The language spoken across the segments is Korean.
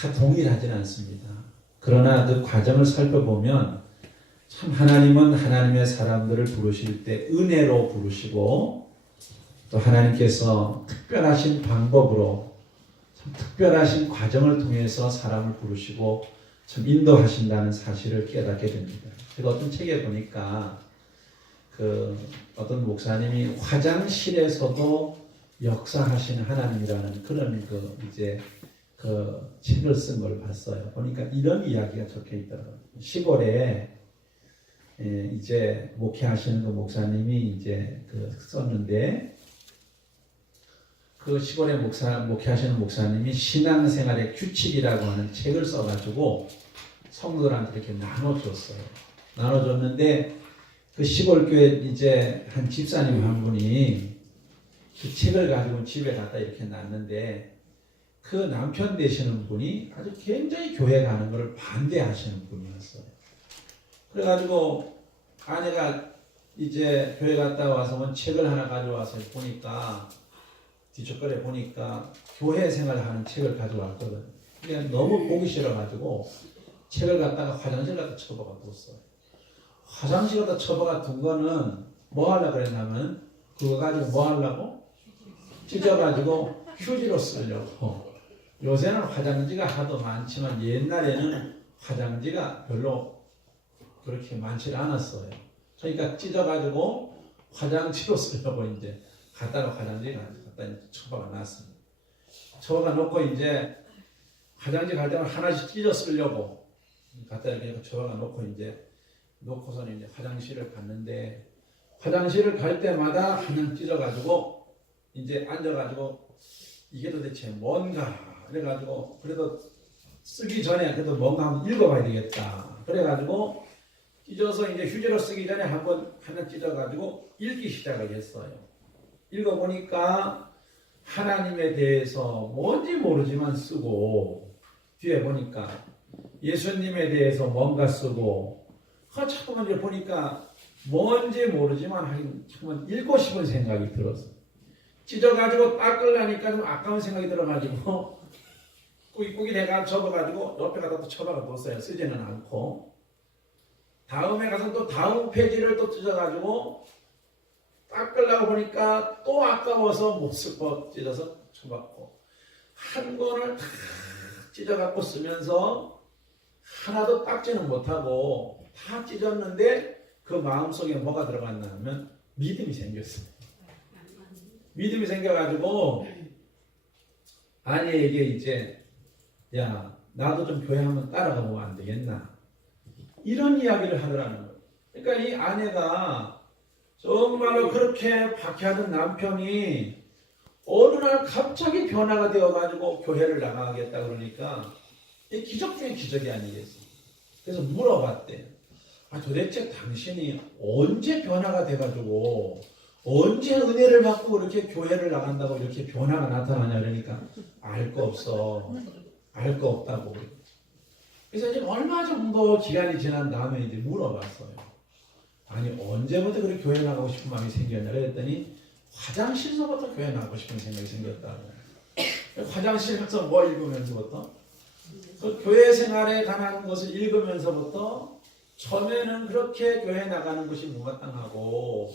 다 동일하지는 않습니다. 그러나 그 과정을 살펴보면 참 하나님은 하나님의 사람들을 부르실 때 은혜로 부르시고 또 하나님께서 특별하신 방법으로 참 특별하신 과정을 통해서 사람을 부르시고 참 인도하신다는 사실을 깨닫게 됩니다. 제가 어떤 책에 보니까 어떤 목사님이 화장실에서도 역사하시는 하나님이라는 그런 책을 쓴 걸 봤어요. 보니까 이런 이야기가 적혀 있더라고요. 시골에 이제 목회하시는 그 목사님이 썼는데 그 시골에 목회하시는 목사님이 신앙생활의 규칙이라고 하는 책을 써가지고 성도들한테 이렇게 나눠줬어요. 나눠줬는데 그 시골교회 이제 한 집사님 한 분이 그 책을 가지고 집에 갖다 이렇게 놨는데 그 남편 되시는 분이 아주 굉장히 교회 가는 것을 반대하시는 분이었어요. 그래가지고 아내가 이제 교회 갔다 와서 책을 하나 가져와서 보니까 뒤쪽거래 보니까 교회 생활하는 책을 가져왔거든. 그냥 너무 보기 싫어가지고 책을 갖다가 화장실 갖다 처박아 뒀어요. 화장실 갖다 처박아 둔 거는 뭐 하려고 그랬냐면 그거 가지고 뭐 하려고? 찢어가지고 휴지로 쓰려고. 요새는 화장지가 하도 많지만 옛날에는 화장지가 별로 그렇게 많지 않았어요. 그러니까 찢어가지고 화장지로 쓰려고 이제 갖다가 화장지 갖다 처박아 놨습니다. 처박아 놓고 이제 화장지 갈 때는 하나씩 찢어 쓰려고 갖다 이렇게 처박아 놓고 놓고서는 이제 화장실을 갔는데 화장실을 갈 때마다 그냥 찢어가지고 이제 앉아가지고 이게 도대체 뭔가 그래가지고 그래도 쓰기 전에 그래도 뭔가 한번 읽어봐야 되겠다. 그래가지고 찢어서 이제 휴지로 쓰기 전에 한번 하나 찢어가지고 읽기 시작을 했어요. 읽어보니까 하나님에 대해서 뭔지 모르지만 쓰고 뒤에 보니까 예수님에 대해서 뭔가 쓰고 자꾸만 이제 보니까 뭔지 모르지만 한 읽고 싶은 생각이 들었어요. 찢어가지고 닦으려니까 좀 아까운 생각이 들어가지고 꾸깃꾸깃 해가 접어가지고 옆에 가서 또 쳐박아 뒀어요. 쓰지는 않고 다음에 가서 또 다음 페이지를 또 찢어가지고 닦으려고 보니까 또 아까워서 못 쓰고 찢어서 쳐박고 한 권을 다 찢어갖고 쓰면서 하나도 닦지는 못하고 다 찢었는데 그 마음속에 뭐가 들어갔나 하면 믿음이 생겼어요. 믿음이 생겨가지고 아내에게 이제 야 나도 좀 교회 한번 따라가 보면 안 되겠나 이런 이야기를 하더라는 거예요. 그러니까 이 아내가 정말로 그렇게 박해하던 남편이 어느 날 갑자기 변화가 되어가지고 교회를 나가겠다 그러니까 이 기적 중에 기적이 아니겠어요. 그래서 물어봤대요. 도대체 당신이 언제 변화가 돼가지고 언제 은혜를 받고 이렇게 교회를 나간다고 이렇게 변화가 나타나냐 그러니까 알 거 없어. 알 거 없다고. 그래서 이제 얼마 정도 기간이 지난 다음에 이제 물어봤어요. 아니 언제부터 그렇게 교회 나가고 싶은 마음이 생겼냐 그랬더니 화장실에서부터 교회 나가고 싶은 생각이 생겼다고. 화장실 가서 뭐 읽으면서부터 그 교회 생활에 관한 것을 읽으면서부터 처음에는 그렇게 교회 나가는 것이 못마땅하고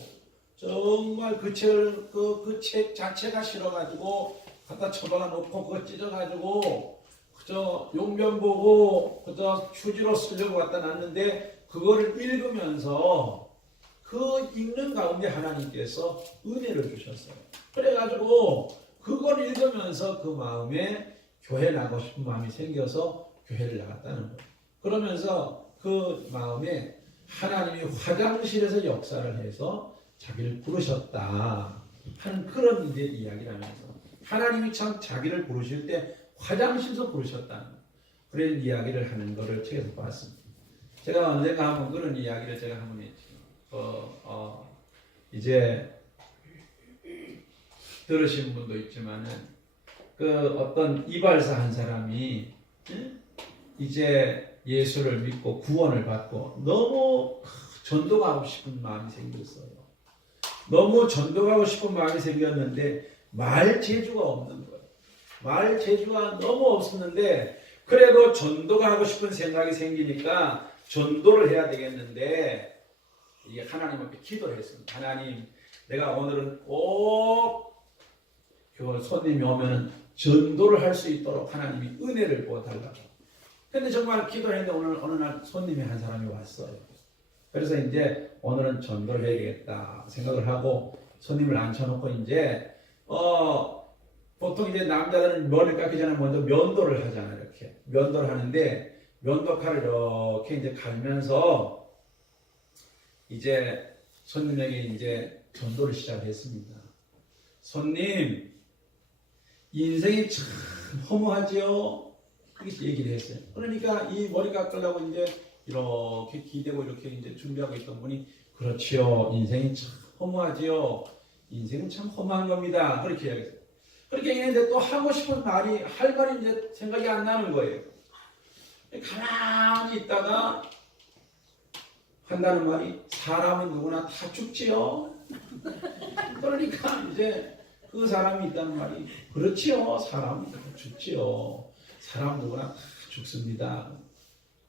정말 그 책 자체가 싫어가지고 갖다 처박아 놓고 그거 찢어가지고 그저 용변 보고 그저 휴지로 쓰려고 갖다 놨는데 그거를 읽으면서 그 읽는 가운데 하나님께서 은혜를 주셨어요. 그래가지고 그걸 읽으면서 그 마음에 교회 나가고 싶은 마음이 생겨서 교회를 나갔다는 거예요. 그러면서 그 마음에 하나님이 화장실에서 역사를 해서 자기를 부르셨다 하는 그런 이제 이야기라면서 하나님이 참 자기를 부르실 때 화장실에서 부르셨다는 그런 이야기를 하는 것을 책에서 봤습니다. 제가 언젠가 한번 그런 이야기를 제가 한번 했죠. 이제 들으신 분도 있지만은 그 어떤 이발사 한 사람이 이제 예수를 믿고 구원을 받고 너무 전도하고 싶은 마음이 생겼어요. 너무 전도하고 싶은 마음이 생겼는데 말 재주가 없는 거예요. 말 재주가 너무 없었는데 그래도 전도가 하고 싶은 생각이 생기니까 전도를 해야 되겠는데 이게 하나님 앞에 기도를 했습니다. 하나님, 내가 오늘은 꼭 그 손님이 오면 전도를 할 수 있도록 하나님이 은혜를 부어달라고. 근데 정말 기도했는데 오늘 어느 날 손님이 한 사람이 왔어요. 그래서 이제 오늘은 전도를 해야 되겠다 생각을 하고 손님을 앉혀놓고 이제 보통 이제 남자들은 머리를 깎기 전에 먼저 면도를 하잖아요. 이렇게 면도를 하는데 면도칼을 이렇게 이제 갈면서 이제 손님에게 이제 전도를 시작했습니다. 손님, 인생이 참 허무하지요? 이렇게 얘기를 했어요. 그러니까 이 머리 깎으려고 이제 이렇게 기대고 이렇게 이제 준비하고 있던 분이 그렇지요. 인생이 참 허무하지요. 인생은 참 허무한 겁니다. 그렇게 이야기했어요. 그렇게 얘기했는데 또 하고 싶은 말이 할 말이 이제 생각이 안 나는 거예요. 가만히 있다가 한다는 말이 사람은 누구나 다 죽지요. 그러니까 이제 그 사람이 있다는 말이 그렇지요. 사람은 다 죽지요. 사람 누구나 다 죽습니다.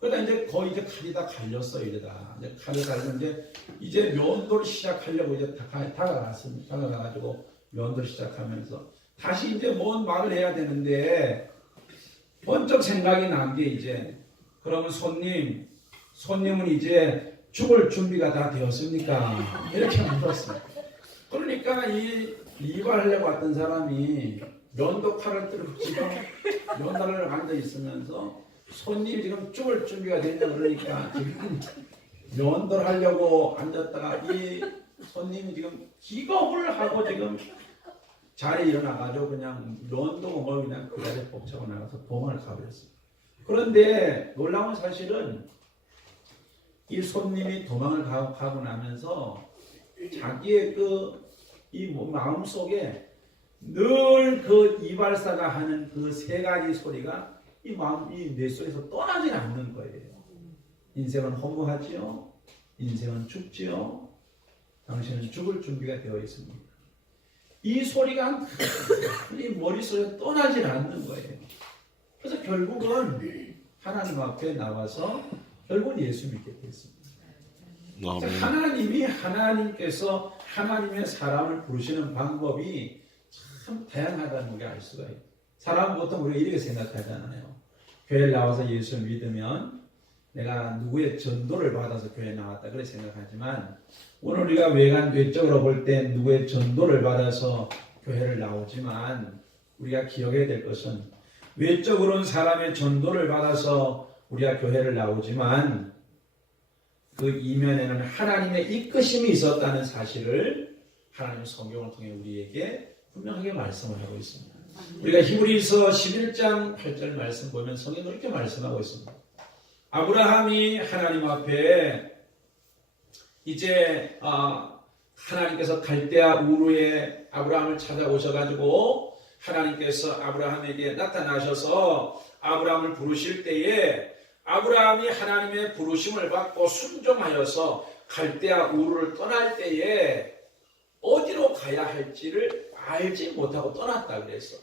그러다 이제 거의 이제 칼이 다 갈렸어요. 이러다 이제 칼이 갈렸는데 이제 면도를 시작하려고 이제 다가갔습니다. 다가가가지고 면도를 시작하면서 다시 이제 뭔 말을 해야 되는데 번쩍 생각이 난 게 이제 그러면 손님은 이제 죽을 준비가 다 되었습니까? 이렇게 물었어요. 그러니까 이 이발하려고 왔던 사람이 면도칼을 들고 지금 면도를 앉아 있으면서 손님이 지금 죽을 준비가 됐냐 그러니까 지금 면도를 하려고 앉았다가 이 손님이 지금 기겁을 하고 지금 자리에 일어나가지고 그냥 면도공을 그냥 그 자리에 복차고 나가서 도망을 가버렸어요. 그런데 놀라운 사실은 이 손님이 도망을 가고 나면서 자기의 이 마음 속에 늘 그 이발사가 하는 그 세 가지 소리가 이 뇌 속에서 떠나질 않는 거예요. 인생은 허무하지요. 인생은 죽지요. 당신은 죽을 준비가 되어 있습니다. 이 소리가 이 머릿속에 떠나질 않는 거예요. 그래서 결국은 하나님 앞에 나와서 결국은 예수 믿게 됐습니다. 하나님께서 하나님의 사람을 부르시는 방법이 참 다양하다는 걸 알 수가 있어요. 사람은 보통 우리가 이렇게 생각하잖아요. 교회에 나와서 예수를 믿으면 내가 누구의 전도를 받아서 교회에 나왔다 그렇게 생각하지만 오늘 우리가 외적으로 볼 때 누구의 전도를 받아서 교회를 나오지만 우리가 기억해야 될 것은 외적으로는 사람의 전도를 받아서 우리가 교회를 나오지만 그 이면에는 하나님의 이끄심이 있었다는 사실을 하나님 성경을 통해 우리에게 분명하게 말씀을 하고 있습니다. 우리가 히브리서 11장 8절 말씀 보면 성경은 이렇게 말씀하고 있습니다. 아브라함이 하나님 앞에 이제 하나님께서 갈대아 우르에 아브라함을 찾아오셔가지고 하나님께서 아브라함에게 나타나셔서 아브라함을 부르실 때에 아브라함이 하나님의 부르심을 받고 순종하여서 갈대아 우르를 떠날 때에 어디로 가야 할지를 알지 못하고 떠났다 그랬어요.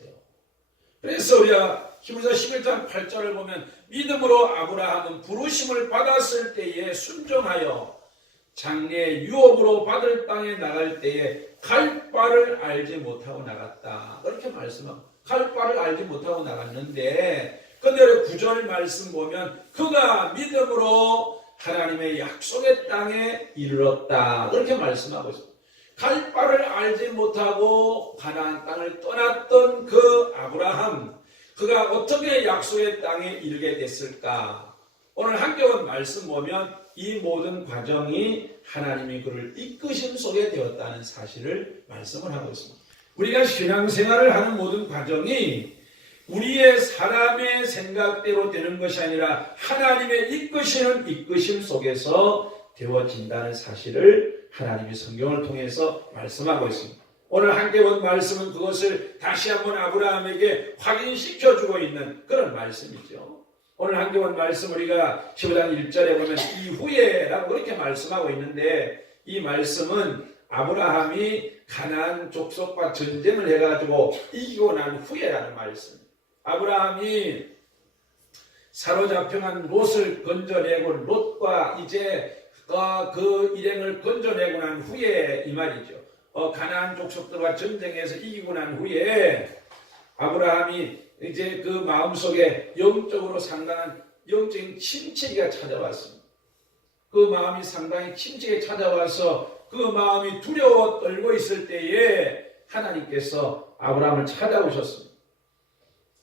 그래서 우리가 히브리서 11장 8절을 보면 믿음으로 아브라함은 부르심을 받았을 때에 순종하여 장래 유업으로 받을 땅에 나갈 때에 갈 바를 알지 못하고 나갔다. 그렇게 말씀하고 갈 바를 알지 못하고 나갔는데 근데 9절 말씀 보면 그가 믿음으로 하나님의 약속의 땅에 이르렀다. 그렇게 말씀하고 있습니다. 갈 바를 알지 못하고 가나안 땅을 떠났던 그 아브라함, 그가 어떻게 약속의 땅에 이르게 됐을까? 오늘 한겨울 말씀 보면 이 모든 과정이 하나님이 그를 이끄심 속에 되었다는 사실을 말씀을 하고 있습니다. 우리가 신앙생활을 하는 모든 과정이 우리의 사람의 생각대로 되는 것이 아니라 하나님의 이끄시는 이끄심 속에서 되어진다는 사실을 하나님이 성경을 통해서 말씀하고 있습니다. 오늘 함께 본 말씀은 그것을 다시 한번 아브라함에게 확인시켜주고 있는 그런 말씀이죠. 오늘 함께 본 말씀 우리가 15장 1절에 보면 이후에 라고 그렇게 말씀하고 있는데 이 말씀은 아브라함이 가나안 족속과 전쟁을 해가지고 이기고 난 후에라는 말씀. 아브라함이 사로잡혀간 롯을 건져내고 롯과 이제 그 일행을 건져내고 난 후에 이 말이죠. 가나안 족속들과 전쟁에서 이기고 난 후에 아브라함이 이제 그 마음속에 영적으로 상당한 영적인 침체기가 찾아왔습니다. 그 마음이 상당히 침체기에 찾아와서 그 마음이 두려워 떨고 있을 때에 하나님께서 아브라함을 찾아오셨습니다.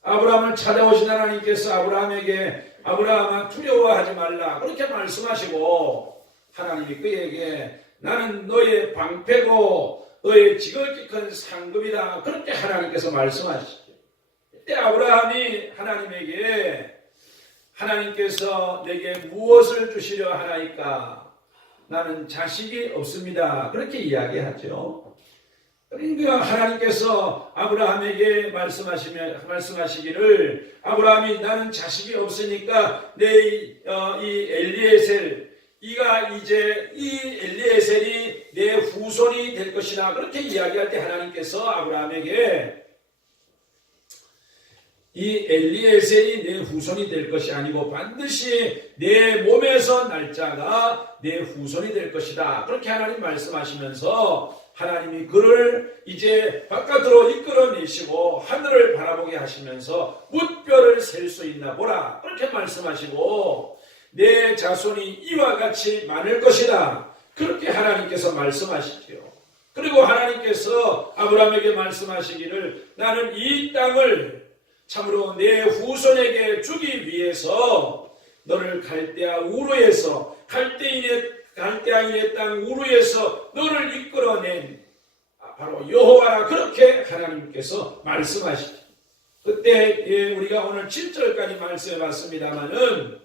아브라함을 찾아오신 하나님께서 아브라함에게 아브라함아 두려워하지 말라 그렇게 말씀하시고 하나님이 그에게 나는 너의 방패고 너의 지극히 큰 상급이다 그렇게 하나님께서 말씀하시죠. 이때 아브라함이 하나님에게 하나님께서 내게 무엇을 주시려 하나이까 나는 자식이 없습니다 그렇게 이야기하죠. 그러니까 하나님께서 아브라함에게 말씀하시기를 아브라함이 나는 자식이 없으니까 이 엘리에셀 이가 이제 이 엘리에셀이 내 후손이 될 것이다 그렇게 이야기할 때 하나님께서 아브라함에게 이 엘리에셀이 내 후손이 될 것이 아니고 반드시 내 몸에서 날 자가 내 후손이 될 것이다 그렇게 하나님 말씀하시면서 하나님이 그를 이제 바깥으로 이끌어내시고 하늘을 바라보게 하시면서 뭇별을 셀 수 있나 보라 그렇게 말씀하시고 내 자손이 이와 같이 많을 것이다 그렇게 하나님께서 말씀하시지요. 그리고 하나님께서 아브라함에게 말씀하시기를 나는 이 땅을 참으로 내 후손에게 주기 위해서 너를 갈대아 우르에서 갈대아인의 땅 우르에서 너를 이끌어낸 바로 여호와라 그렇게 하나님께서 말씀하시죠. 그때 우리가 오늘 7절까지 말씀해 봤습니다마는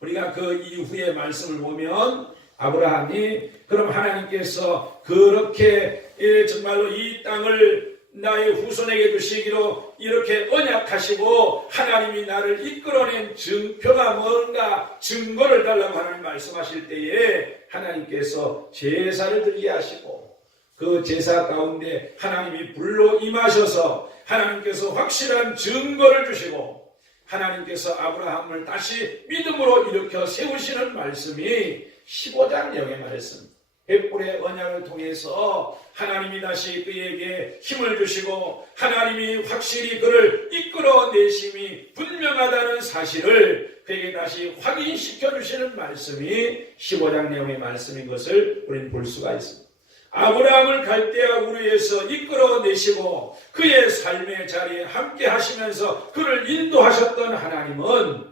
우리가 그 이후의 말씀을 보면 아브라함이 그럼 하나님께서 그렇게 정말로 이 땅을 나의 후손에게 주시기로 이렇게 언약하시고 하나님이 나를 이끌어낸 증표가 뭔가 증거를 달라고 하나님 말씀하실 때에 하나님께서 제사를 드리게 하시고 그 제사 가운데 하나님이 불로 임하셔서 하나님께서 확실한 증거를 주시고 하나님께서 아브라함을 다시 믿음으로 일으켜 세우시는 말씀이 15장 내용의 말씀. 횃불의 언약을 통해서 하나님이 다시 그에게 힘을 주시고 하나님이 확실히 그를 이끌어내심이 분명하다는 사실을 그에게 다시 확인시켜 주시는 말씀이 15장 내용의 말씀인 것을 우리는 볼 수가 있습니다. 아브라함을 갈대아 우르에서 이끌어내시고 그의 삶의 자리에 함께 하시면서 그를 인도하셨던 하나님은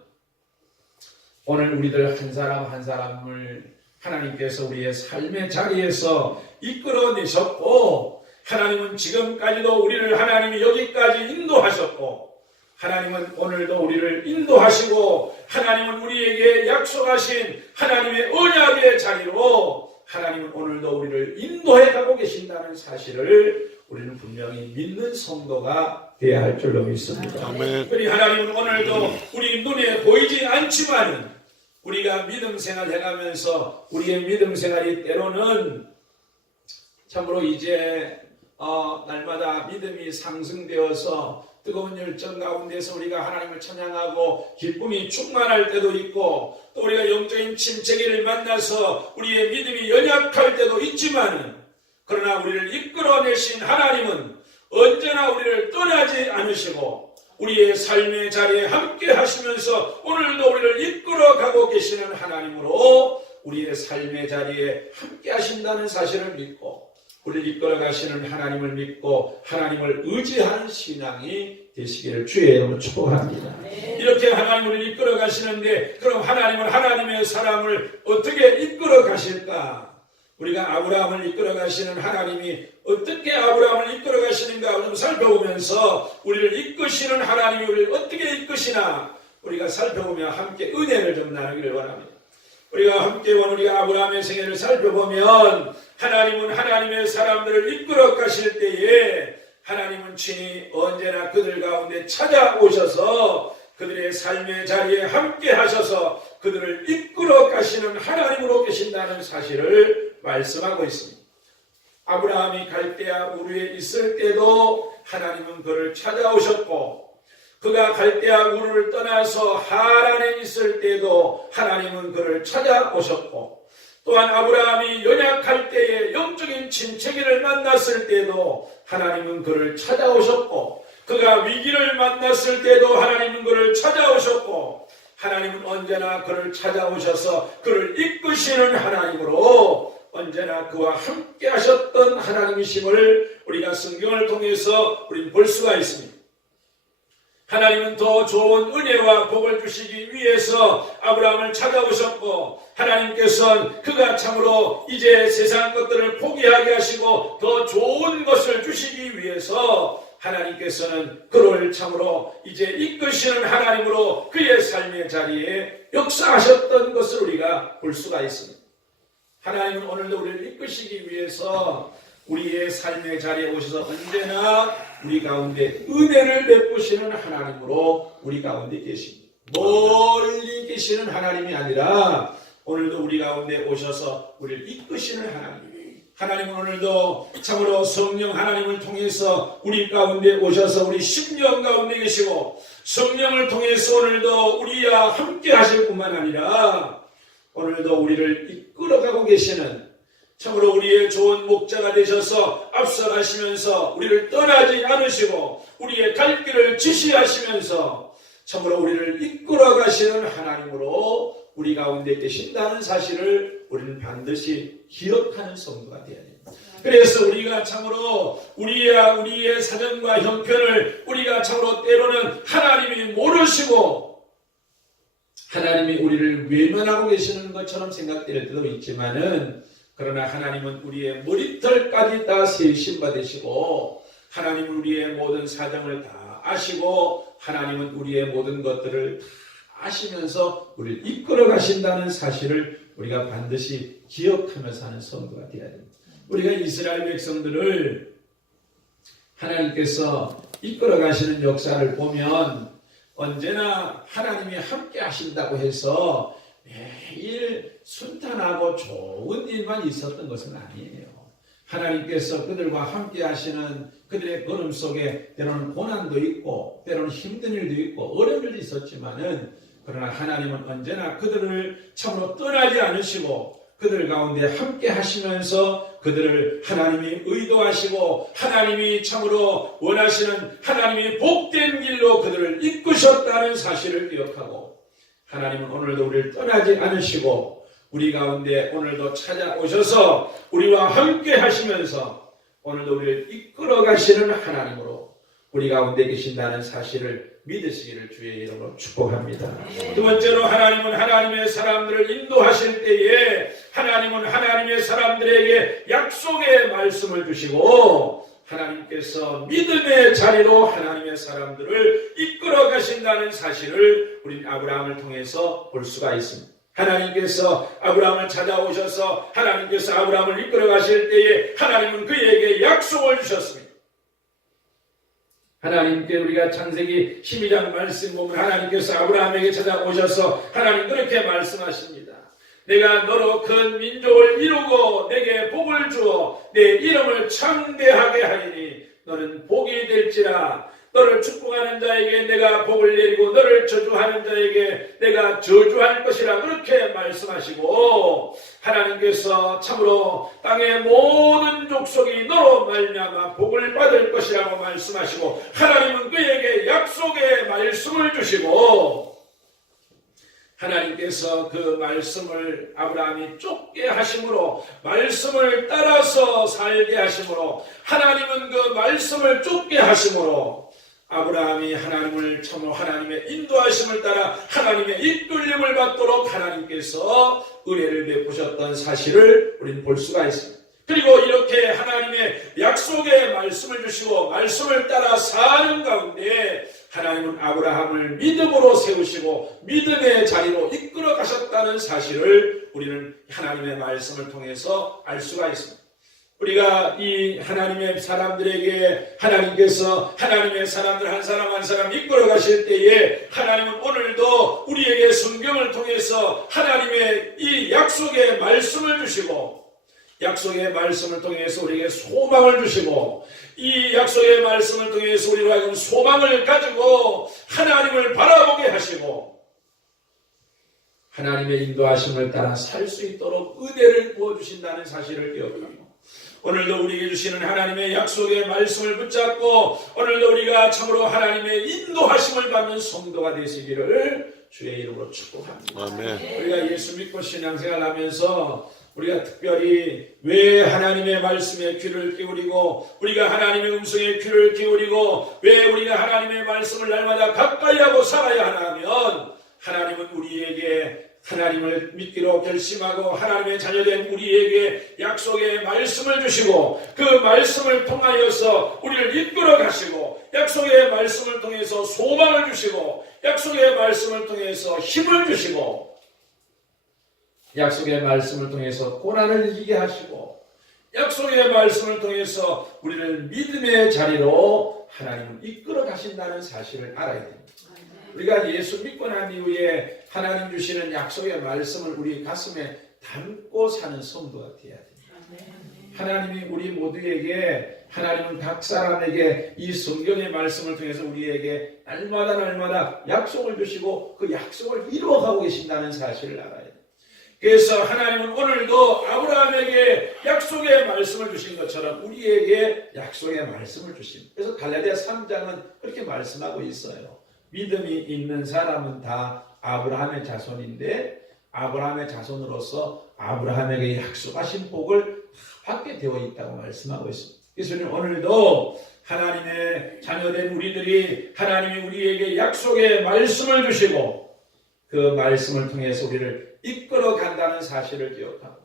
오늘 우리들 한 사람 한 사람을 하나님께서 우리의 삶의 자리에서 이끌어내셨고 하나님은 지금까지도 우리를 하나님이 여기까지 인도하셨고 하나님은 오늘도 우리를 인도하시고 하나님은 우리에게 약속하신 하나님의 언약의 자리로 하나님은 오늘도 우리를 인도해 가고 계신다는 사실을 우리는 분명히 믿는 성도가 되어야 할 줄로 믿습니다. 그리 하나님은 오늘도 우리 눈에 보이지 않지만 우리가 믿음 생활 해가면서 우리의 믿음 생활이 때로는 참으로 이제 날마다 믿음이 상승되어서 뜨거운 열정 가운데서 우리가 하나님을 찬양하고 기쁨이 충만할 때도 있고 또 우리가 영적인 침체기를 만나서 우리의 믿음이 연약할 때도 있지만 그러나 우리를 이끌어내신 하나님은 언제나 우리를 떠나지 않으시고 우리의 삶의 자리에 함께 하시면서 오늘도 우리를 이끌어가고 계시는 하나님으로 우리의 삶의 자리에 함께 하신다는 사실을 믿고 우리를 이끌어가시는 하나님을 믿고 하나님을 의지하는 신앙이 되시기를 주의 이름으로 축복합니다. 이렇게 하나님을 이끌어가시는데 그럼 하나님은 하나님의 사람을 어떻게 이끌어가실까? 우리가 아브라함을 이끌어가시는 하나님이 어떻게 아브라함을 이끌어가시는가 좀 살펴보면서 우리를 이끄시는 하나님이 우리를 어떻게 이끄시나 우리가 살펴보며 함께 은혜를 좀 나누기를 원합니다. 우리가 함께 우리가 아브라함의 생애를 살펴보면 하나님은 하나님의 사람들을 이끌어 가실 때에 하나님은 친히 언제나 그들 가운데 찾아오셔서 그들의 삶의 자리에 함께 하셔서 그들을 이끌어 가시는 하나님으로 계신다는 사실을 말씀하고 있습니다. 아브라함이 갈대아 우르에 있을 때도 하나님은 그를 찾아오셨고 그가 갈대아 우르를 떠나서 하란에 있을 때도 하나님은 그를 찾아오셨고, 또한 아브라함이 연약할 때에 영적인 침체기를 만났을 때도 하나님은 그를 찾아오셨고, 그가 위기를 만났을 때도 하나님은 그를 찾아오셨고, 하나님은 언제나 그를 찾아오셔서 그를 이끄시는 하나님으로 언제나 그와 함께 하셨던 하나님이심을 우리가 성경을 통해서 우리는 볼 수가 있습니다. 하나님은 더 좋은 은혜와 복을 주시기 위해서 아브라함을 찾아오셨고, 하나님께서는 그가 참으로 이제 세상 것들을 포기하게 하시고 더 좋은 것을 주시기 위해서 하나님께서는 그를 참으로 이제 이끄시는 하나님으로 그의 삶의 자리에 역사하셨던 것을 우리가 볼 수가 있습니다. 하나님은 오늘도 우리를 이끄시기 위해서 우리의 삶의 자리에 오셔서 언제나 우리 가운데 은혜를 베푸시는 하나님으로 우리 가운데 계십니다. 멀리 계시는 하나님이 아니라 오늘도 우리 가운데 오셔서 우리를 이끄시는 하나님. 하나님은 오늘도 참으로 성령 하나님을 통해서 우리 가운데 오셔서 우리 심령 가운데 계시고, 성령을 통해서 오늘도 우리와 함께 하실 뿐만 아니라 오늘도 우리를 이끌어가고 계시는, 참으로 우리의 좋은 목자가 되셔서 앞서가시면서 우리를 떠나지 않으시고 우리의 갈 길을 지시하시면서 참으로 우리를 이끌어가시는 하나님으로 우리 가운데 계신다는 사실을 우리는 반드시 기억하는 성도가 되어야 됩니다. 그래서 우리가 참으로 우리의 사정과 형편을 우리가 참으로 때로는 하나님이 모르시고 하나님이 우리를 외면하고 계시는 것처럼 생각될 때도 있지만은, 그러나 하나님은 우리의 머리털까지 다 세심 받으시고, 하나님은 우리의 모든 사정을 다 아시고, 하나님은 우리의 모든 것들을 다 아시면서 우리를 이끌어 가신다는 사실을 우리가 반드시 기억하면서 하는 성도가 되어야 됩니다. 우리가 이스라엘 백성들을 하나님께서 이끌어 가시는 역사를 보면 언제나 하나님이 함께 하신다고 해서 매일 순탄하고 좋은 일만 있었던 것은 아니에요. 하나님께서 그들과 함께 하시는 그들의 걸음 속에 때로는 고난도 있고 때로는 힘든 일도 있고 어려운 일도 있었지만은, 그러나 하나님은 언제나 그들을 참으로 떠나지 않으시고 그들 가운데 함께 하시면서 그들을 하나님이 의도하시고 하나님이 참으로 원하시는 하나님이 복된 길로 그들을 이끄셨다는 사실을 기억하고, 하나님은 오늘도 우리를 떠나지 않으시고 우리 가운데 오늘도 찾아오셔서 우리와 함께 하시면서 오늘도 우리를 이끌어 가시는 하나님으로 우리 가운데 계신다는 사실을 믿으시기를 주의 이름으로 축복합니다. 두 번째로, 하나님은 하나님의 사람들을 인도하실 때에 하나님은 하나님의 사람들에게 약속의 말씀을 주시고 하나님께서 믿음의 자리로 하나님의 사람들을 이끌어 가신다는 사실을 우린 아브라함을 통해서 볼 수가 있습니다. 하나님께서 아브라함을 찾아오셔서 하나님께서 아브라함을 이끌어 가실 때에 하나님은 그에게 약속을 주셨습니다. 하나님께 우리가 창세기 12장 말씀 보면 하나님께서 아브라함에게 찾아오셔서 하나님 그렇게 말씀하십니다. 내가 너로 큰 민족을 이루고 내게 복을 주어 내 이름을 창대하게 하리니 너는 복이 될지라. 너를 축복하는 자에게 내가 복을 내리고 너를 저주하는 자에게 내가 저주할 것이라. 그렇게 말씀하시고, 하나님께서 참으로 땅의 모든 족속이 너로 말미암아 복을 받을 것이라고 말씀하시고, 하나님은 그에게 약속의 말씀을 주시고, 하나님께서 그 말씀을 아브라함이 쫓게 하심으로 말씀을 따라서 살게 하심으로, 하나님은 그 말씀을 쫓게 하심으로 아브라함이 하나님을 참으로 하나님의 인도하심을 따라 하나님의 이끌림을 받도록 하나님께서 은혜를 베푸셨던 사실을 우리는 볼 수가 있습니다. 그리고 이렇게 하나님의 약속의 말씀을 주시고 말씀을 따라 사는 가운데 하나님은 아브라함을 믿음으로 세우시고 믿음의 자리로 이끌어 가셨다는 사실을 우리는 하나님의 말씀을 통해서 알 수가 있습니다. 우리가 이 하나님의 사람들에게 하나님께서 하나님의 사람들 한 사람 한 사람 이끌어 가실 때에 하나님은 오늘도 우리에게 성경을 통해서 하나님의 이 약속의 말씀을 주시고 약속의 말씀을 통해서 우리에게 소망을 주시고 이 약속의 말씀을 통해서 우리로 하여금 소망을 가지고 하나님을 바라보게 하시고 하나님의 인도하심을 따라 살 수 있도록 은혜를 부어주신다는 사실을 기억하고 오늘도 우리에게 주시는 하나님의 약속의 말씀을 붙잡고 오늘도 우리가 참으로 하나님의 인도하심을 받는 성도가 되시기를 주의 이름으로 축복합니다. 아멘. 우리가 예수 믿고 신앙생활 하면서 우리가 특별히 왜 하나님의 말씀에 귀를 기울이고 우리가 하나님의 음성에 귀를 기울이고 왜 우리가 하나님의 말씀을 날마다 가까이 하고 살아야 하나 하면 하나님은 우리에게 하나님을 믿기로 결심하고 하나님의 자녀된 우리에게 약속의 말씀을 주시고 그 말씀을 통하여서 우리를 이끌어 가시고 약속의 말씀을 통해서 소망을 주시고 약속의 말씀을 통해서 힘을 주시고 약속의 말씀을 통해서 고난을 이기게 하시고 약속의 말씀을 통해서 우리를 믿음의 자리로 하나님은 이끌어 가신다는 사실을 알아야 됩니다. 우리가 예수 믿고 난 이후에 하나님 주시는 약속의 말씀을 우리 가슴에 담고 사는 성도가 되어야 됩니다. 하나님이 우리 모두에게 하나님은 각 사람에게 이 성경의 말씀을 통해서 우리에게 날마다 약속을 주시고 그 약속을 이루어가고 계신다는 사실을 알아야 됩니다. 그래서 하나님은 오늘도 아브라함에게 약속의 말씀을 주신 것처럼 우리에게 약속의 말씀을 주십니다. 그래서 갈라디아 3장은 그렇게 말씀하고 있어요. 믿음이 있는 사람은 다 아브라함의 자손인데 아브라함의 자손으로서 아브라함에게 약속하신 복을 받게 되어 있다고 말씀하고 있습니다. 그래서 오늘도 하나님의 자녀된 우리들이 하나님이 우리에게 약속의 말씀을 주시고 그 말씀을 통해서 우리를 이끌어 간다는 사실을 기억하고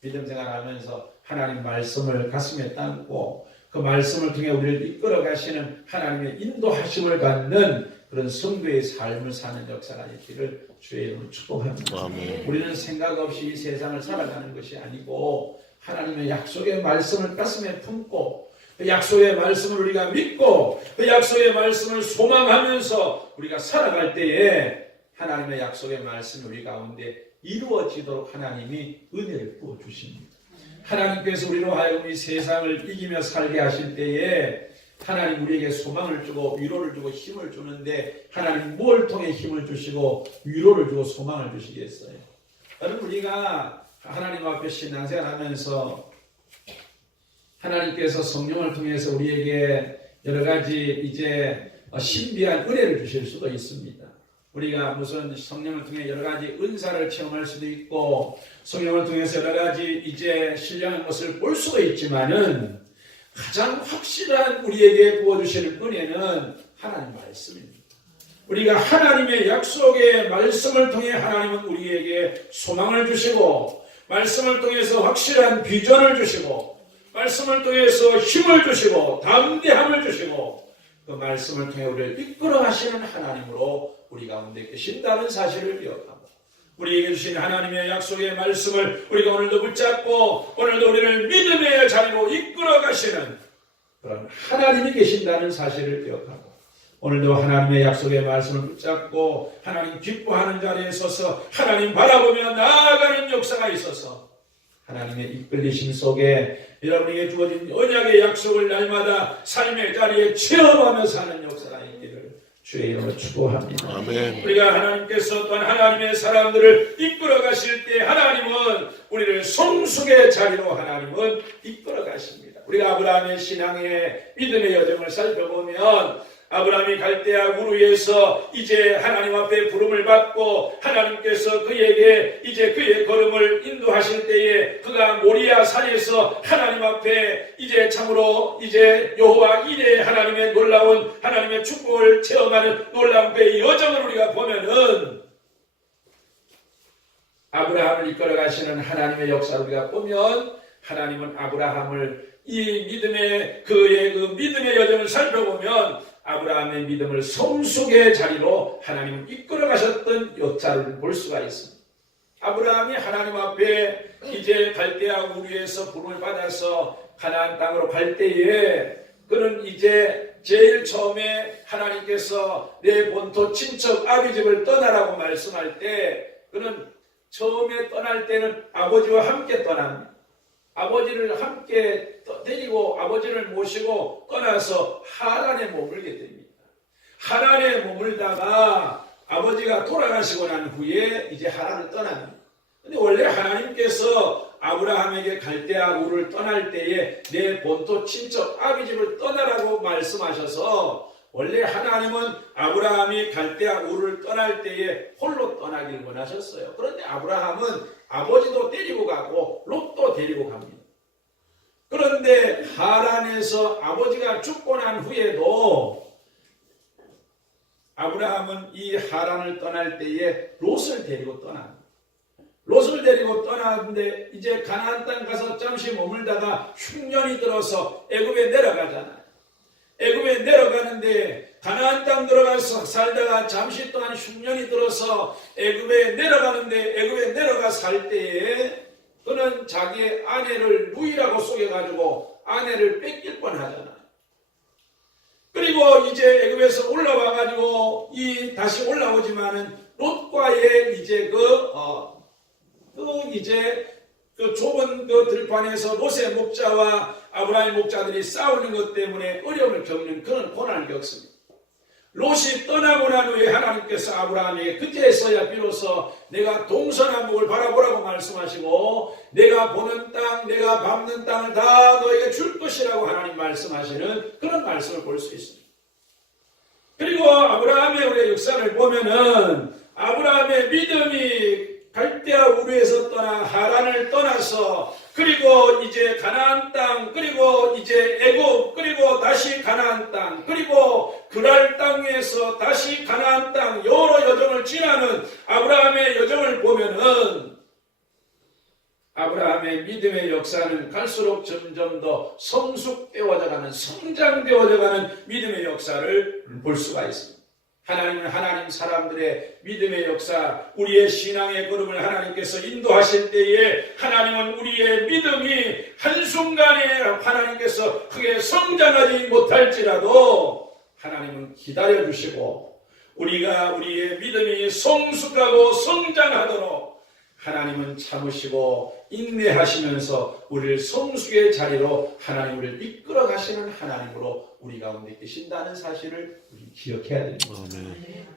믿음 생활하면서 하나님 말씀을 가슴에 담고 그 말씀을 통해 우리를 이끌어 가시는 하나님의 인도하심을 받는 그런 성도의 삶을 사는 역사가 있기를 주의 이름으로 축복합니다. 아멘. 우리는 생각 없이 이 세상을 살아가는 것이 아니고 하나님의 약속의 말씀을 가슴에 품고 그 약속의 말씀을 우리가 믿고 그 약속의 말씀을 소망하면서 우리가 살아갈 때에 하나님의 약속의 말씀이 우리 가운데 이루어지도록 하나님이 은혜를 부어주십니다. 하나님께서 우리로 하여금 이 세상을 이기며 살게 하실 때에 하나님 우리에게 소망을 주고 위로를 주고 힘을 주는데 하나님 무엇을 통해 힘을 주시고 위로를 주고 소망을 주시겠어요? 여러분 우리가 하나님 앞에 신앙생활하면서 하나님께서 성령을 통해서 우리에게 여러 가지 이제 신비한 은혜를 주실 수도 있습니다. 우리가 무슨 성령을 통해 여러 가지 은사를 체험할 수도 있고 성령을 통해서 여러 가지 이제 신령한 것을 볼 수도 있지만은 가장 확실한 우리에게 부어주시는 은혜는 하나님 말씀입니다. 우리가 하나님의 약속의 말씀을 통해 하나님은 우리에게 소망을 주시고 말씀을 통해서 확실한 비전을 주시고 말씀을 통해서 힘을 주시고 담대함을 주시고 그 말씀을 통해 우리를 이끌어 가시는 하나님으로 우리 가운데 계신다는 사실을 기억하고 우리에게 주신 하나님의 약속의 말씀을 우리가 오늘도 붙잡고 오늘도 우리를 믿음의 자리로 이끌어 가시는 그런 하나님이 계신다는 사실을 기억하고 오늘도 하나님의 약속의 말씀을 붙잡고 하나님 기뻐하는 자리에 서서 하나님 바라보며 나아가는 역사가 있어서 하나님의 이끌리심 속에 여러분에게 주어진 언약의 약속을 날마다 삶의 자리에 체험하며 사는 역사가 있기를 주의 이름으로 축복합니다. 아멘. 우리가 하나님께서 또한 하나님의 사람들을 이끌어 가실 때 하나님은 우리를 성숙의 자리로 하나님은 이끌어 가십니다. 우리가 아브라함의 신앙의 믿음의 여정을 살펴보면 아브라함이 갈대아 우르에서 이제 하나님 앞에 부름을 받고 하나님께서 그에게 이제 그의 걸음을 인도하실 때에 그가 모리아 산에서 하나님 앞에 이제 참으로 이제 여호와 이레 하나님의 놀라운 하나님의 축복을 체험하는 놀라운 그의 여정을 우리가 보면은 아브라함을 이끌어 가시는 하나님의 역사를 우리가 보면 하나님은 아브라함을 이 믿음의 그의 그 믿음의 여정을 살펴보면 아브라함의 믿음을 성숙의 자리로 하나님은 이끌어 가셨던 역사를 볼 수가 있습니다. 아브라함이 하나님 앞에 이제 갈대아 우르에서 부름을 받아서 가나안 땅으로 갈 때에 그는 이제 제일 처음에 하나님께서 내 본토 친척 아비 집을 떠나라고 말씀할 때 그는 처음에 떠날 때는 아버지와 함께 떠납니다. 아버지를 함께 데리고 아버지를 모시고 떠나서 하란에 머물게 됩니다. 하란에 머물다가 아버지가 돌아가시고 난 후에 이제 하란을 떠납니다. 근데 원래 하나님께서 아브라함에게 갈대아 우를 떠날 때에 내 본토 친척 아비 집을 떠나라고 말씀하셔서 원래 하나님은 아브라함이 갈대아 우를 떠날 때에 홀로 떠나길 원하셨어요. 그런데 아브라함은 아버지도 데리고 가고 롯도 데리고 갑니다. 그런데 하란에서 아버지가 죽고 난 후에도 아브라함은 이 하란을 떠날 때에 롯을 데리고 떠납니다. 롯을 데리고 떠나는데 이제 가나안 땅 가서 잠시 머물다가 흉년이 들어서 애굽에 내려가잖아요. 애굽에 내려가는데 가나안 땅 들어가서 살다가 잠시 동안 흉년이 들어서 애굽에 내려가는데 애굽에 내려가 살 때에 그는 자기의 아내를 누이라고 속여가지고 아내를 뺏길 뻔하잖아요. 그리고 이제 애굽에서 올라와가지고 다시 올라오지만은 롯과의 이제 그 좁은 그 들판에서 롯의 목자와 아브라함의 목자들이 싸우는 것 때문에 어려움을 겪는 그런 고난을 겪습니다. 롯이 떠나고 난 후에 하나님께서 아브라함에게 그때서야 비로소 내가 동서남북을 바라보라고 말씀하시고 내가 보는 땅, 내가 밟는 땅을 다 너에게 줄 것이라고 하나님 말씀하시는 그런 말씀을 볼 수 있습니다. 그리고 아브라함의 우리의 역사를 보면은 아브라함의 믿음이 갈대아 우르에서 떠나 하란을 떠나서 그리고 이제 가나안 땅 그리고 이제 애굽 그리고 다시 가나안 땅 그리고 그랄 땅에서 다시 가나안 땅 여러 여정을 지나는 아브라함의 여정을 보면은 아브라함의 믿음의 역사는 갈수록 점점 더 성숙되어져가는 성장되어져가는 믿음의 역사를 볼 수가 있습니다. 하나님은 하나님 사람들의 믿음의 역사, 우리의 신앙의 걸음을 하나님께서 인도하실 때에 하나님은 우리의 믿음이 한순간에 하나님께서 크게 성장하지 못할지라도 하나님은 기다려주시고 우리의 믿음이 성숙하고 성장하도록 하나님은 참으시고 인내하시면서 우리를 성숙의 자리로 하나님 우리를 이끌어 가시는 하나님으로 우리 가운데 계신다는 사실을 우리 기억해야 됩니다.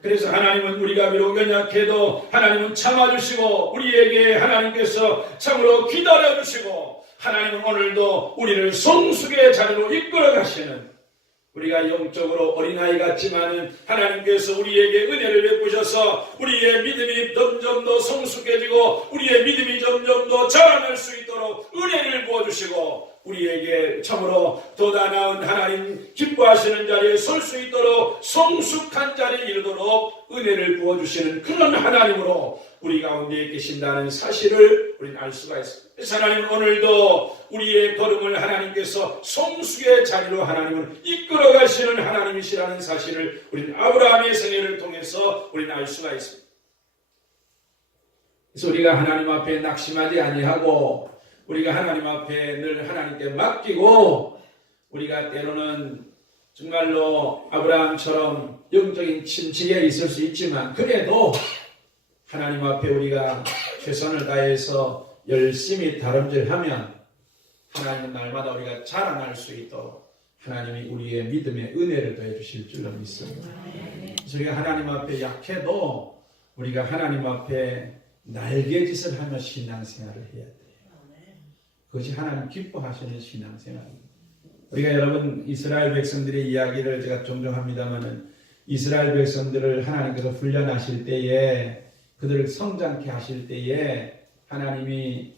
그래서 하나님은 우리가 비록 연약해도 하나님은 참아주시고 우리에게 하나님께서 참으로 기다려주시고 하나님은 오늘도 우리를 성숙의 자리로 이끌어 가시는 우리가 영적으로 어린아이 같지만은 하나님께서 우리에게 은혜를 베푸셔서 우리의 믿음이 점점 더 성숙해지고 우리의 믿음이 점점 더 자라날 수 있도록 은혜를 부어주시고 우리에게 참으로 보다 나은 하나님 기뻐하시는 자리에 설 수 있도록 성숙한 자리에 이르도록 은혜를 부어주시는 그런 하나님으로 우리 가운데 계신다는 사실을 우리는 알 수가 있습니다. 그래서 하나님은 오늘도 우리의 걸음을 하나님께서 성숙의 자리로 하나님은 이끌어 가시는 하나님이시라는 사실을 우리는 아브라함의 생애를 통해서 우리는 알 수가 있습니다. 그래서 우리가 하나님 앞에 낙심하지 아니하고 우리가 하나님 앞에 늘 하나님께 맡기고 우리가 때로는 정말로 아브라함처럼 영적인 침체에 있을 수 있지만 그래도 하나님 앞에 우리가 최선을 다해서 열심히 다름질하면 하나님은 날마다 우리가 자라날 수 있도록 하나님이 우리의 믿음의 은혜를 더해 주실 줄로 믿습니다. 그래서 우리가 하나님 앞에 약해도 우리가 하나님 앞에 날개짓을 하며 신앙생활을 해야 돼요. 그것이 하나님 기뻐하시는 신앙생활입니다. 우리가 여러분 이스라엘 백성들의 이야기를 제가 종종 합니다마는 이스라엘 백성들을 하나님께서 훈련하실 때에 그들을 성장케 하실 때에 하나님이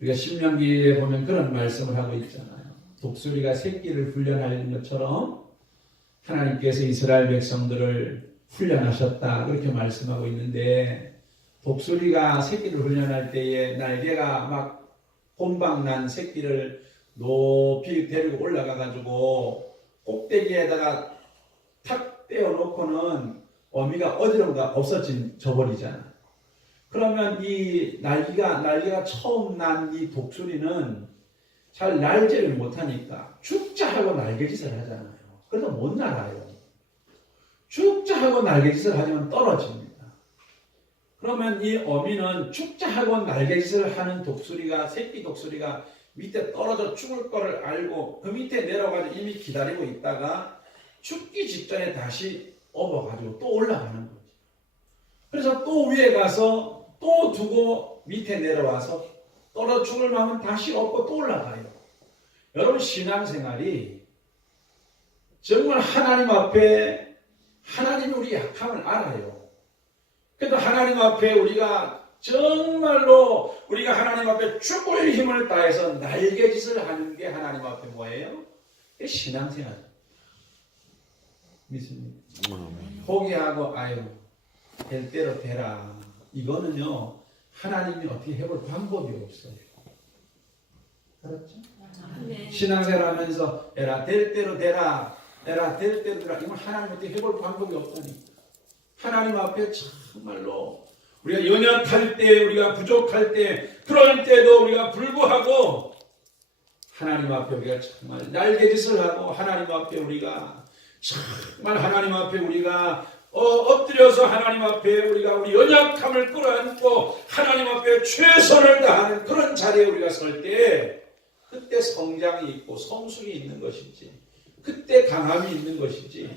우리가 신명기에 보면 그런 말씀을 하고 있잖아요. 독수리가 새끼를 훈련하는 것처럼 하나님께서 이스라엘 백성들을 훈련하셨다 그렇게 말씀하고 있는데 독수리가 새끼를 훈련할 때에 날개가 막 곰방난 새끼를 높이 데리고 올라가가지고 꼭대기에다가 탁 떼어놓고는 어미가 어디론가 없어져버리잖아. 그러면 이 날개가 처음 난 이 독수리는 잘 날지를 못하니까 죽자 하고 날개짓을 하잖아요. 그래도 못 날아요. 죽자 하고 날개짓을 하지만 떨어집니다. 그러면 이 어미는 죽자 하고 날개짓을 하는 독수리가, 새끼 독수리가 밑에 떨어져 죽을 거를 알고 그 밑에 내려가서 이미 기다리고 있다가 죽기 직전에 다시 업어가지고 또 올라가는 거지. 그래서 또 위에 가서 또 두고 밑에 내려와서 떨어져 죽을 마음은 다시 업고 또 올라가요. 여러분, 신앙생활이 정말 하나님 앞에 하나님이 우리 약함을 알아요. 그래도 하나님 앞에 우리가 정말로 우리가 하나님 앞에 죽을 힘을 다해서 날개짓을 하는 게 하나님 앞에 뭐예요? 신앙생활. 믿습니까? 포기하고 아유 될 대로 되라. 이거는요 하나님이 어떻게 해볼 방법이 없어요. 알았죠? 네. 신앙생활 하면서 에라 될 대로 되라, 에라 될 대로 되라. 이건 하나님 어떻게 해볼 방법이 없다니까. 하나님 앞에 정말로 우리가 연약할 때, 우리가 부족할 때, 그럴 때도 우리가 불구하고 하나님 앞에 우리가 정말 날개짓을 하고 하나님 앞에 우리가 정말 하나님 앞에 우리가 엎드려서 하나님 앞에 우리가 우리 연약함을 끌어안고 하나님 앞에 최선을 다하는 그런 자리에 우리가 설 때 그때 성장이 있고 성숙이 있는 것이지, 그때 강함이 있는 것이지,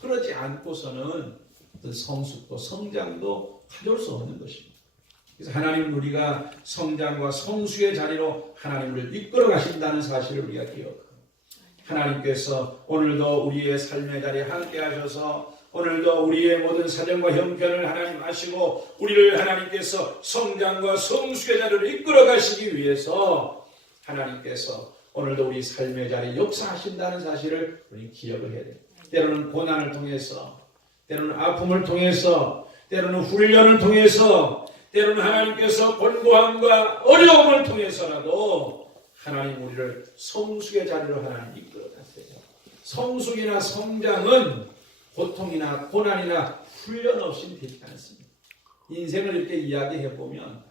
그러지 않고서는 어떤 성숙도 성장도 가져올 수 없는 것입니다. 그래서 하나님은 우리가 성장과 성숙의 자리로 하나님을 이끌어 가신다는 사실을 우리가 기억합니다. 하나님께서 오늘도 우리의 삶의 자리에 함께 하셔서 오늘도 우리의 모든 사정과 형편을 하나님 아시고 우리를 하나님께서 성장과 성숙의 자리로 이끌어 가시기 위해서 하나님께서 오늘도 우리 삶의 자리에 역사하신다는 사실을 우리 기억을 해야 됩니다. 때로는 고난을 통해서, 때로는 아픔을 통해서, 때로는 훈련을 통해서, 때로는 하나님께서 권고함과 어려움을 통해서라도 하나님 우리를 성숙의 자리로 하나님 이끌어 가세요. 성숙이나 성장은 고통이나 고난이나 훈련 없이 되지 않습니다. 인생을 이렇게 이야기해 보면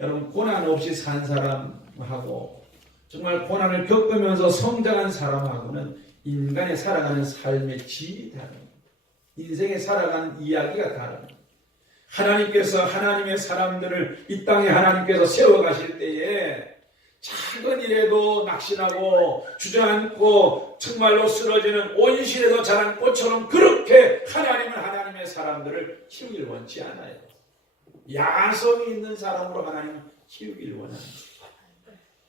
여러분, 고난 없이 산 사람하고 정말 고난을 겪으면서 성장한 사람하고는 인간의 살아가는 삶의 질이 다릅니다. 인생에 살아가는 이야기가 다릅니다. 하나님께서 하나님의 사람들을 이 땅에 하나님께서 세워가실 때에 작은 일에도 낙심하고 주저앉고 정말로 쓰러지는 온실에서 자란 꽃처럼 그렇게 하나님은 하나님의 사람들을 키우길 원치 않아요. 야성이 있는 사람으로 하나님은 키우길 원합니다.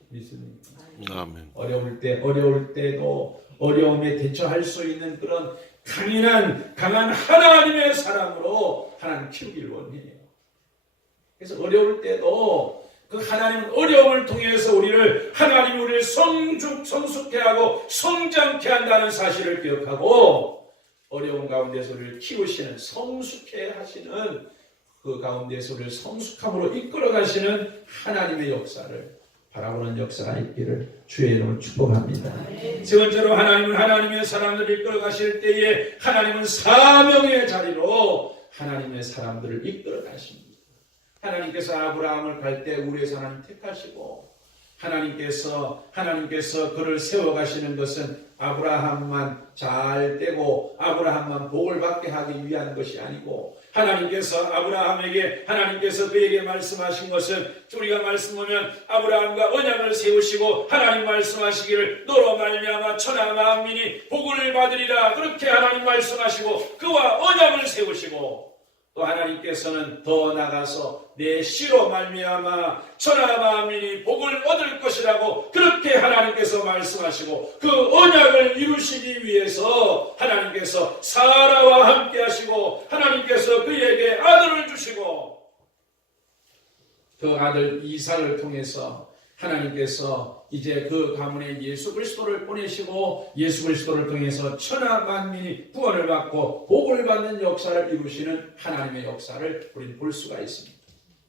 믿습니까? 아멘. 어려울 때도 어려움에 대처할 수 있는 그런 강한 하나님의 사람으로 하나님 키우길 원해요. 그래서 어려울 때도 그 하나님은 어려움을 통해서 하나님이 우리를 성숙케 하고 성장케 한다는 사실을 기억하고 어려운 가운데서 우리를 키우시는, 성숙케 하시는 그 가운데서 우리를 성숙함으로 이끌어 가시는 하나님의 역사를 바라보는 역사가 있기를 주의 이름으로 축복합니다. 세 번째로 하나님은 하나님의 사람들을 이끌어 가실 때에 하나님은 사명의 자리로 하나님의 사람들을 이끌어 가십니다. 하나님께서 아브라함을 갈 때 우리에서 하나님 택하시고 하나님께서 그를 세워 가시는 것은 아브라함만 잘 되고 아브라함만 복을 받게 하기 위한 것이 아니고 하나님께서 그에게 말씀하신 것은 우리가 말씀 보면 아브라함과 언약을 세우시고 하나님 말씀하시기를 너로 말미암아 천하 만민이 복을 받으리라 그렇게 하나님 말씀하시고 그와 언약을 세우시고 또 하나님께서는 더 나가서 내 씨로 말미암아 천하 만민이 복을 얻을 것이라고 그렇게 하나님께서 말씀하시고 그 언약을 이루시기 위해서 하나님께서 사라와 함께 하시고 하나님께서 그에게 아들을 주시고 그 아들 이삭을 통해서 하나님께서 이제 그 가문에 예수 그리스도를 보내시고 예수 그리스도를 통해서 천하 만민이 구원을 받고 복을 받는 역사를 이루시는 하나님의 역사를 우리는 볼 수가 있습니다.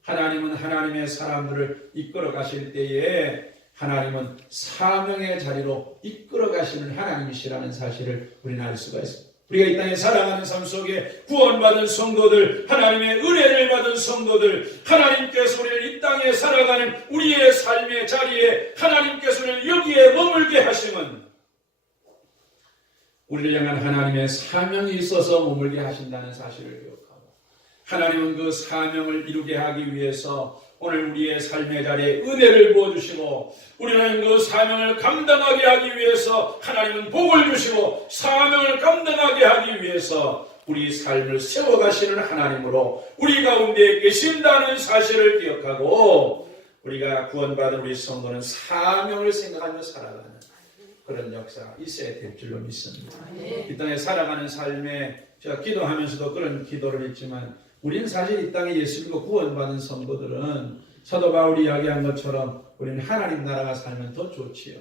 하나님은 하나님의 사람들을 이끌어 가실 때에 하나님은 사명의 자리로 이끌어 가시는 하나님이시라는 사실을 우리는 알 수가 있습니다. 우리가 이 땅에 살아가는 삶 속에 구원받은 성도들, 하나님의 은혜를 받은 성도들, 하나님께서 우리를 이 땅에 살아가는 우리의 삶의 자리에 하나님께서 우리를 여기에 머물게 하심은 우리를 향한 하나님의 사명이 있어서 머물게 하신다는 사실을 기억하고 하나님은 그 사명을 이루게 하기 위해서 오늘 우리의 삶의 자리에 은혜를 부어주시고 우리는 그 사명을 감당하게 하기 위해서 하나님은 복을 주시고 사명을 감당하게 하기 위해서 우리 삶을 세워가시는 하나님으로 우리 가운데 계신다는 사실을 기억하고 우리가 구원받은 우리 성도는 사명을 생각하며 살아가는 그런 역사가 있어야 될 줄로 믿습니다. 이 땅에 살아가는 삶에 제가 기도하면서도 그런 기도를 했지만 우리는 사실 이 땅에 예수 믿고 구원받은 성도들은 사도 바울이 이야기한 것처럼 우리는 하나님 나라가 살면 더 좋지요.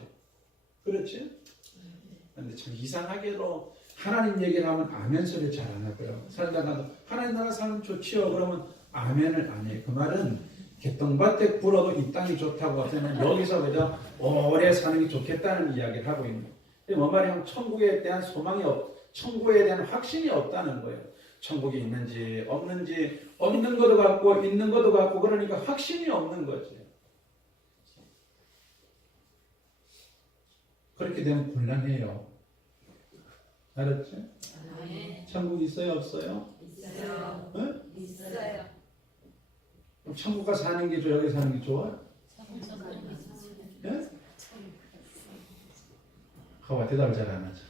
그렇지? 그런데 참 이상하게도 하나님 얘기를 하면 아멘 소리를 잘 안 하고요. 살다가도 하나님 나라 살면 좋지요. 그러면 아멘을 안 해요. 그 말은 개똥밭에 불어도 이 땅이 좋다고 하면 여기서 그저 오래 사는 게 좋겠다는 이야기를 하고 있는 거예요. 뭔 말이냐면 천국에 대한 소망이 천국에 대한 확신이 없다는 거예요. 천국이 있는지 없는지 없는 것도 같고 있는 것도 같고 그러니까 확신이 없는 거지. 그렇게 되면 곤란해요. 알았지? 천국 있어요 없어요? 있어요. 응? 있어요. 그럼 천국 가서 사는 게 좋아? 여기 사는 게 좋아? 예? 하와 대답을 잘 안 하죠.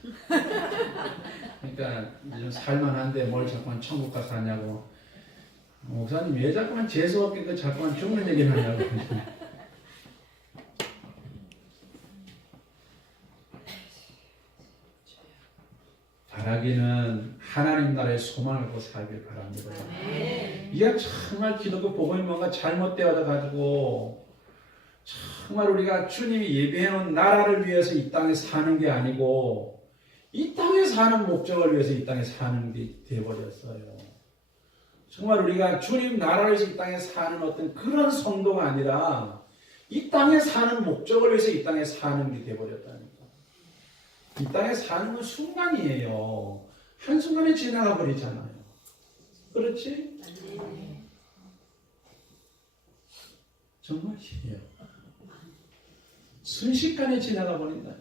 그러니까 좀 살만한데 뭘 자꾸만 천국 가서 하냐고. 목사님 왜 자꾸만 재수없게 그 자꾸만 죽는 얘기를 하냐고. 바라기는 하나님 나라의 소망을 갖고 살길 바랍니다. 이게 정말 기독교 복음이 뭔가 잘못되어 가지고 정말 우리가 주님이 예비해놓은 나라를 위해서 이 땅에 사는 게 아니고 이 땅에 사는 목적을 위해서 이 땅에 사는 게 되어버렸어요. 정말 우리가 주님 나라를 위해서 이 땅에 사는 어떤 그런 성도가 아니라 이 땅에 사는 목적을 위해서 이 땅에 사는 게 되어버렸다니까. 이 땅에 사는 건 순간이에요. 한순간에 지나가 버리잖아요. 그렇지? 정말이에요. 순식간에 지나가 버린다.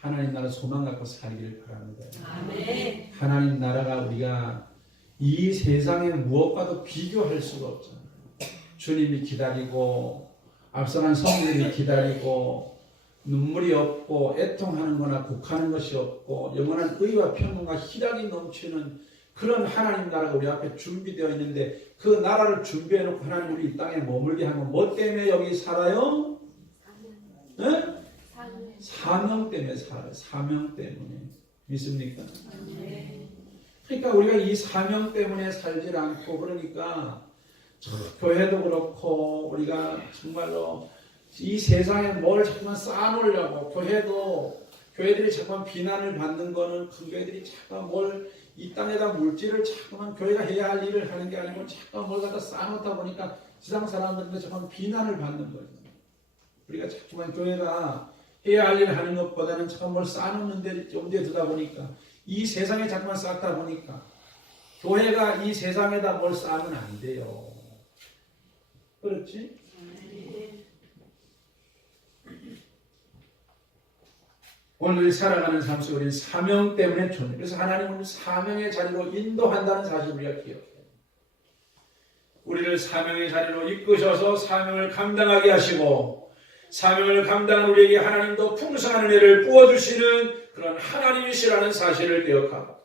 하나님 나라 소망 갖고 살기를 바랍니다. 아멘. 하나님 나라가 우리가 이 세상의 무엇과도 비교할 수가 없잖아요. 주님이 기다리고 앞서간 성도들이 기다리고 눈물이 없고 애통하는 거나 곡하는 것이 없고 영원한 의와 평강과 희락이 넘치는 그런 하나님 나라가 우리 앞에 준비되어 있는데 그 나라를 준비해 놓고 하나님 우리 이 땅에 머물게 하면 뭐 때문에 여기 살아요? 네? 사명 때문에 살아요. 사명 때문에. 믿습니까? 그러니까 우리가 이 사명 때문에 살질 않고 그러니까 교회도 그렇고 우리가 정말로 이 세상에 뭘 자꾸만 쌓아놓으려고 교회들이 자꾸만 비난을 받는 거는 그 교회들이 자꾸만 뭘 이 땅에다 물질을 자꾸만 교회가 해야 할 일을 하는 게 아니고 자꾸만 뭘 갖다 쌓아놓다 보니까 세상 사람들한테 자꾸만 비난을 받는 거예요. 우리가 자꾸만 교회가 해야 할 일을 하는 것보다는 자꾸만 뭘 쌓아놓는 데 염두에 두다 보니까 이 세상에 자꾸만 쌓다 보니까 교회가 이 세상에다 뭘 쌓으면 안 돼요. 그렇지? 오늘 살아가는 삶 속에 우리는 사명 때문에 존재. 그래서 하나님은 사명의 자리로 인도한다는 사실을 우리가 기억해요. 우리를 사명의 자리로 이끄셔서 사명을 감당하게 하시고 사명을 감당한 우리에게 하나님도 풍성한 은혜를 부어주시는 그런 하나님이시라는 사실을 기억하고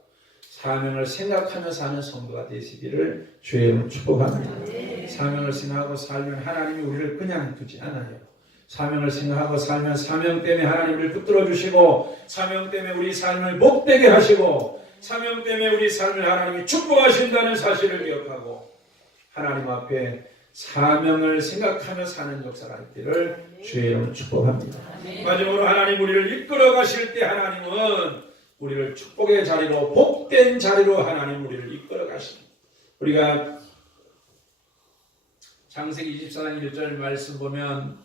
사명을 생각하며 사는 성도가 되시기를 주의 이름으로 축복합니다. 사명을 생각하고 살면 하나님이 우리를 그냥 두지 않아요. 사명을 생각하고 살면 사명 때문에 하나님을 붙들어 주시고 사명 때문에 우리 삶을 복되게 하시고 사명 때문에 우리 삶을 하나님이 축복하신다는 사실을 기억하고 하나님 앞에 사명을 생각하며 사는 역사가 있기를 주의 이름으로 축복합니다. 마지막으로 하나님 우리를 이끌어 가실 때 하나님은 우리를 축복의 자리로 복된 자리로 하나님 우리를 이끌어 가십니다. 우리가 창세기 24장 1절 말씀 보면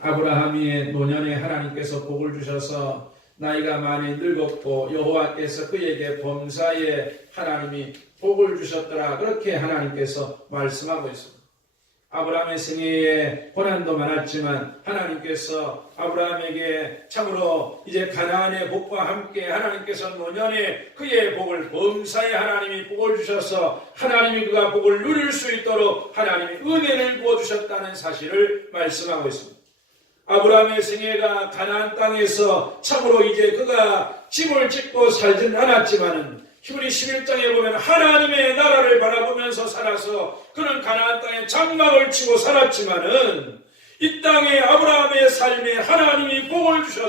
아브라함이 노년에 하나님께서 복을 주셔서 나이가 많이 늙었고 여호와께서 그에게 범사에 하나님이 복을 주셨더라. 그렇게 하나님께서 말씀하고 있습니다. 아브라함의 생애에 고난도 많았지만 하나님께서 아브라함에게 참으로 이제 가나안의 복과 함께 하나님께서 노년에 그의 복을 범사에 하나님이 복을 주셔서 하나님이 그가 복을 누릴 수 있도록 하나님이 은혜를 부어주셨다는 사실을 말씀하고 있습니다. 아브라함의 생애가 가나안 땅에서 참으로 이제 그가 집을 짓고 살진 않았지만은 히브리 11장에 보면 하나님의 나라를 바라보면서 살아서 그는 가나안 땅에 장막을 치고 살았지만은 이 땅에 아브라함의 삶에 하나님이 복을 주셔서